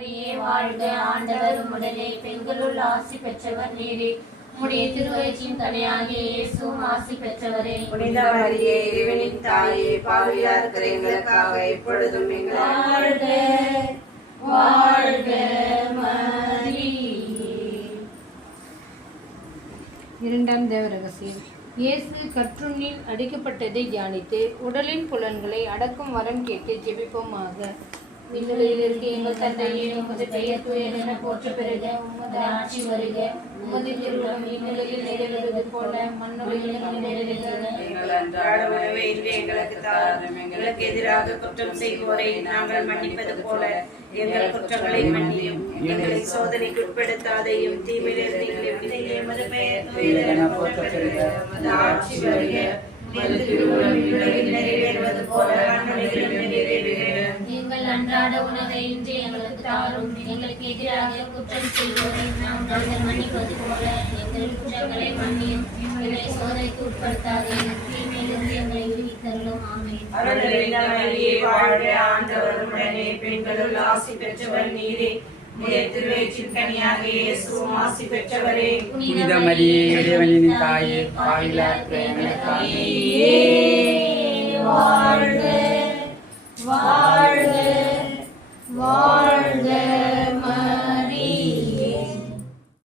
மரியே வாழ்க, ஆண்டவர் உம்முடனே, பெண்களுள் ஆசி பெற்றவர் நீரே. உம்முடைய திருவயிற்றின் கனியாகிய இயேசுவும் ஆசி பெற்றவரே. புனித மரியே, இறைவனின் தாயே, பாவியா இருக்கிற எங்களுக்காக இப்பொழுதும் எங்கள் வாழ்க வாழ்க மரியே. இரண்டாம் தேவ ரகசியம். இயேசு கற்றுண்ணில் அடிக்கப்பட்டதை தியானித்து உடலின் புலன்களை அடக்கும் வரம் கேட்டு ஜெபிப்போமாக. விண்ணுலகில் இருக்க எங்கள் தந்தையே, உமது பெயர் தூயதென போற்ற பெறுக. உமது ஆட்சி வருக. உமது திருவுளம் விண்ணுலகில் நிறைவேறுவது போல மண்ணுலகிலும் நிறைவேறுக. எங்கள் அன்றாட உணவை இன்று எங்களுக்கு தாரும். எங்களுக்கு எதிராக குற்றம் செய்வோரை நாங்கள் மன்னிப்பது போல எங்கள் குற்றங்களை மன்னியும். எங்களை சோதனைக்கு உட்படுத்தாதையும் தீமையிலிருந்து எங்களை விடுவியும். எமது பெயர் தூயதென போற்ற பெறுக. உமது ஆட்சி வருக. உமது திருவுளம் விண்ணுலகில் நிறைவேறுவது போல மண்ணுலகிலும் நிறைவேறுக. எங்கள் அன்றாட உணவை இன்று எங்களுக்கு தாரும். எங்களுக்கு எதிராக குற்றம் செய்வோரை நாங்கள் மன்னிப்பது போல எங்கள் குற்றங்களை மன்னியும். எங்களை சோதனைக்கு உட்படுத்தாதையும் தீமையிலிருந்து எங்களை விடுவித்தருளும். ஆமென். அருள் நிறைந்த மரியே வாழ்க, ஆண்டவர் உம்முடனே, பெண்களுள் ஆசி பெற்றவர் நீரே. உம்முடைய திருவயிற்றின் கனியாகிய இயேசுவும் ஆசி பெற்றவரே. புனித மரியே, இறைவனின் தாயே, பாவிலா இருக்கிற எங்களுக்காக